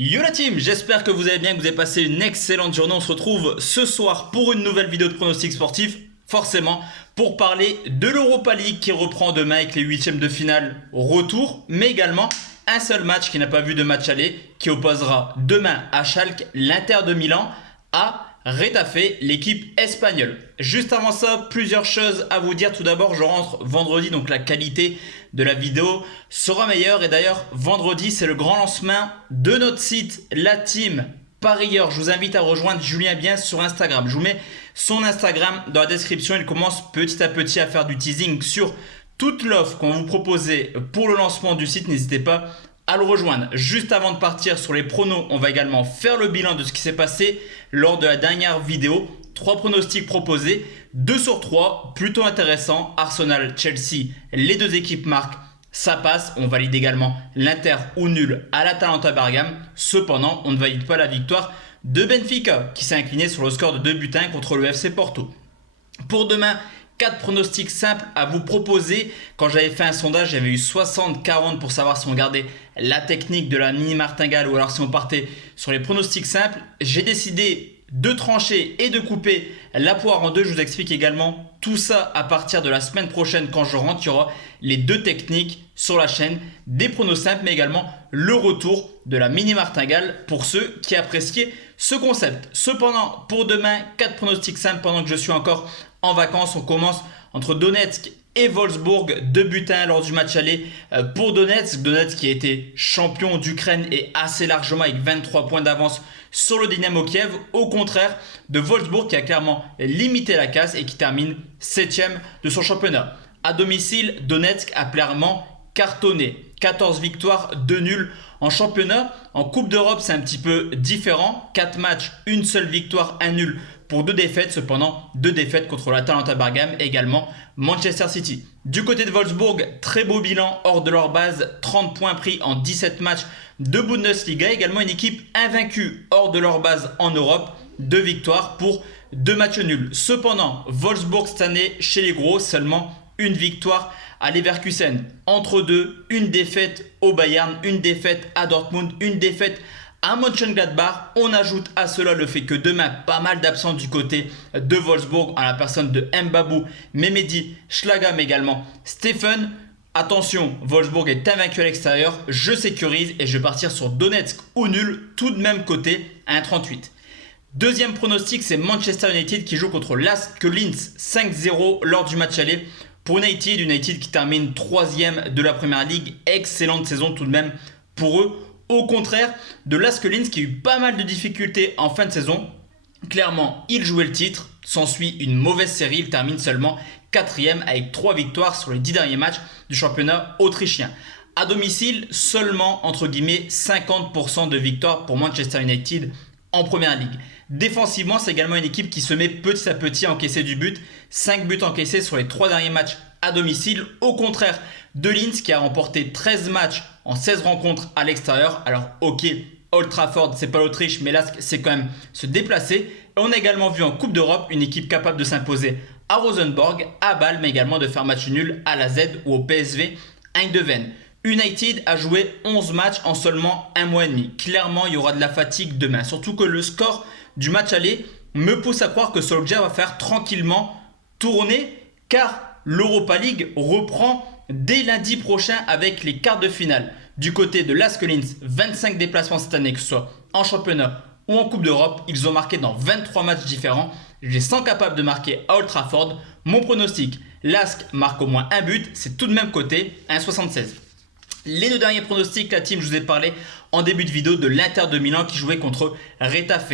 Yo la team, j'espère que vous allez bien, que vous avez passé une excellente journée. On se retrouve ce soir pour une nouvelle vidéo de pronostic sportif, forcément pour parler de l'Europa League qui reprend demain avec les huitièmes de finale retour, mais également un seul match qui n'a pas vu de match aller, qui opposera demain à Schalke l'Inter de Milan à Retafe, l'équipe espagnole. Juste avant ça, plusieurs choses à vous dire. Tout d'abord, je rentre vendredi, donc la qualité de la vidéo sera meilleure. Et d'ailleurs, vendredi, c'est le grand lancement de notre site, la team Parieur. Je vous invite à rejoindre Julien Bien sur Instagram. Je vous mets son Instagram dans la description. Il commence petit à petit à faire du teasing sur toute l'offre qu'on vous proposait pour le lancement du site. N'hésitez pas à le rejoindre. Juste avant de partir sur les pronos, on va également faire le bilan de ce qui s'est passé lors de la dernière vidéo. 3 pronostics proposés, 2 sur 3, plutôt intéressant. Arsenal, Chelsea, les deux équipes marquent, ça passe. On valide également l'Inter ou nul à l'Atalanta Bergame. Cependant, on ne valide pas la victoire de Benfica qui s'est incliné sur le score de 2-1 contre le FC Porto. Pour demain, 4 pronostics simples à vous proposer. Quand j'avais fait un sondage, j'avais eu 60-40 pour savoir si on gardait la technique de la mini martingale ou alors si on partait sur les pronostics simples. J'ai décidé de trancher et de couper la poire en deux. Je vous explique également tout ça à partir de la semaine prochaine quand je rentre. Il y aura les deux techniques sur la chaîne, des pronos simples mais également le retour de la mini martingale pour ceux qui appréciaient ce concept. Cependant, pour demain, 4 pronostics simples pendant que je suis encore en vacances. On commence entre Donetsk et Wolfsburg, 2-1 lors du match aller pour Donetsk. Donetsk qui a été champion d'Ukraine et assez largement avec 23 points d'avance sur le Dynamo Kiev. Au contraire de Wolfsburg qui a clairement limité la casse et qui termine 7ème de son championnat. À domicile, Donetsk a clairement cartonné. 14 victoires, 2 nuls en championnat. En Coupe d'Europe, c'est un petit peu différent. 4 matchs, une seule victoire, un nul pour 2 défaites. Cependant, 2 défaites contre l'Atalanta Bergame et également Manchester City. Du côté de Wolfsburg, très beau bilan hors de leur base. 30 points pris en 17 matchs de Bundesliga. Également une équipe invaincue hors de leur base en Europe. 2 victoires pour 2 matchs nuls. Cependant, Wolfsburg cette année chez les gros, seulement une victoire à Leverkusen. Entre deux, une défaite au Bayern, une défaite à Dortmund, une défaite à Mönchengladbach. On ajoute à cela le fait que demain, pas mal d'absents du côté de Wolfsburg en la personne de Mbabou, Mehmedi, Schlagam également, Stephen. Attention, Wolfsburg est invaincu à l'extérieur. Je sécurise et je vais partir sur Donetsk ou nul, tout de même côté à 1,38. Deuxième pronostic, c'est Manchester United qui joue contre l'ASK Linz 5-0 lors du match aller. Pour United qui termine 3ème de la Première Ligue, excellente saison tout de même pour eux. Au contraire de l'ASK Linz qui a eu pas mal de difficultés en fin de saison. Clairement, il jouait le titre, s'ensuit une mauvaise série, il termine seulement 4ème avec 3 victoires sur les 10 derniers matchs du championnat autrichien. À domicile, seulement entre guillemets 50% de victoires pour Manchester United en Première Ligue. Défensivement, c'est également une équipe qui se met petit à petit à encaisser du but. 5 buts encaissés sur les 3 derniers matchs à domicile. Au contraire de Linz qui a remporté 13 matchs en 16 rencontres à l'extérieur. Alors ok, Old Trafford, c'est pas l'Autriche, mais là c'est quand même se déplacer. Et on a également vu en Coupe d'Europe une équipe capable de s'imposer à Rosenborg, à Bâle, mais également de faire match nul à la Z ou au PSV Eindhoven. United a joué 11 matchs en seulement un mois et demi. Clairement, il y aura de la fatigue demain. Surtout que le score du match aller me pousse à croire que Solskjaer va faire tranquillement tourner car l'Europa League reprend dès lundi prochain avec les quarts de finale. Du côté de l'ASK Linz, 25 déplacements cette année, que ce soit en championnat ou en Coupe d'Europe. Ils ont marqué dans 23 matchs différents. Les 100 capables de marquer à Old Trafford. Mon pronostic, l'ASK marque au moins un but. C'est tout de même côté, 1,76. Les 2 derniers pronostics, la team, je vous ai parlé en début de vidéo de l'Inter de Milan qui jouait contre Retafe.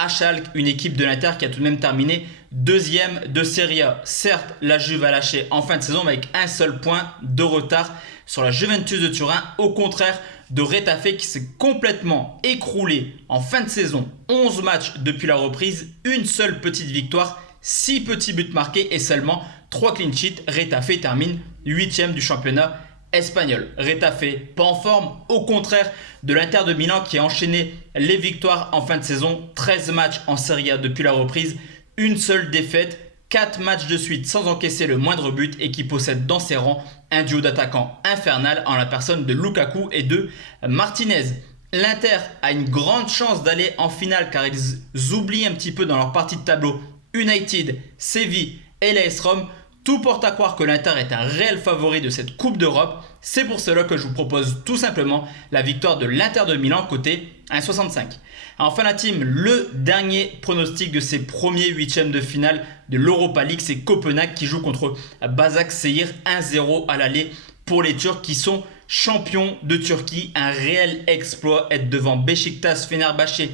À Schalke, une équipe de l'Inter qui a tout de même terminé 2ème de Serie A. Certes, la Juve a lâché en fin de saison mais avec un seul point de retard sur la Juventus de Turin. Au contraire de Retafe qui s'est complètement écroulé en fin de saison. 11 matchs depuis la reprise, une seule petite victoire, 6 petits buts marqués et seulement 3 clean sheets. Retafe termine 8ème du championnat espagnol. Retafe pas en forme, au contraire de l'Inter de Milan qui a enchaîné les victoires en fin de saison. 13 matchs en Serie A depuis la reprise, une seule défaite, 4 matchs de suite sans encaisser le moindre but et qui possède dans ses rangs un duo d'attaquants infernal en la personne de Lukaku et de Martinez. L'Inter a une grande chance d'aller en finale car ils oublient un petit peu dans leur partie de tableau United, Séville et l'AS Rome. Tout porte à croire que l'Inter est un réel favori de cette Coupe d'Europe. C'est pour cela que je vous propose tout simplement la victoire de l'Inter de Milan côté 1,65. Enfin la team, le dernier pronostic de ces premiers huitièmes de finale de l'Europa League, c'est Copenhague qui joue contre Başakşehir 1-0 à l'aller pour les Turcs qui sont champions de Turquie. Un réel exploit être devant Beşiktaş, Fenerbahçe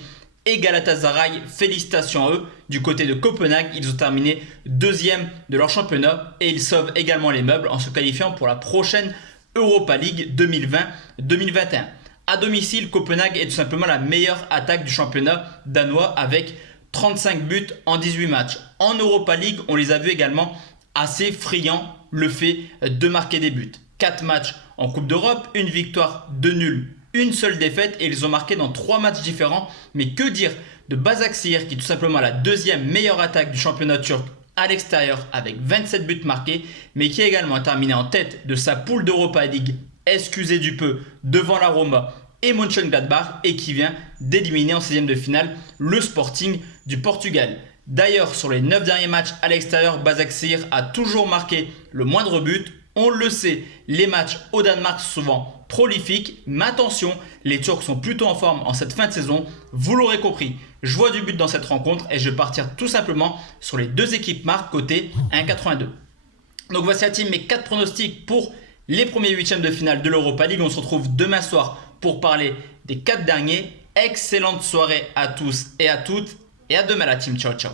et Galatasaray. Félicitations à eux. Du côté de Copenhague, ils ont terminé deuxième de leur championnat et ils sauvent également les meubles en se qualifiant pour la prochaine Europa League 2020-2021. À domicile, Copenhague est tout simplement la meilleure attaque du championnat danois avec 35 buts en 18 matchs. En Europa League, on les a vus également assez friands le fait de marquer des buts. 4 matchs en Coupe d'Europe, une victoire, 2 nuls, une seule défaite et ils ont marqué dans 3 matchs différents. Mais que dire de Başakşehir qui est tout simplement la deuxième meilleure attaque du championnat turc à l'extérieur avec 27 buts marqués, mais qui a également terminé en tête de sa poule d'Europa League, excusez du peu, devant la Roma et Mönchengladbach et qui vient d'éliminer en 16e de finale le Sporting du Portugal. D'ailleurs, sur les 9 derniers matchs à l'extérieur, Başakşehir a toujours marqué le moindre but. On le sait, les matchs au Danemark sont souvent prolifiques, mais attention, les Turcs sont plutôt en forme en cette fin de saison. Vous l'aurez compris, je vois du but dans cette rencontre et je vais partir tout simplement sur les deux équipes marques côté 1,82. Donc voici la team, mes 4 pronostics pour les premiers huitièmes de finale de l'Europa League. On se retrouve demain soir pour parler des 4 derniers. Excellente soirée à tous et à toutes et à demain la team. Ciao ciao.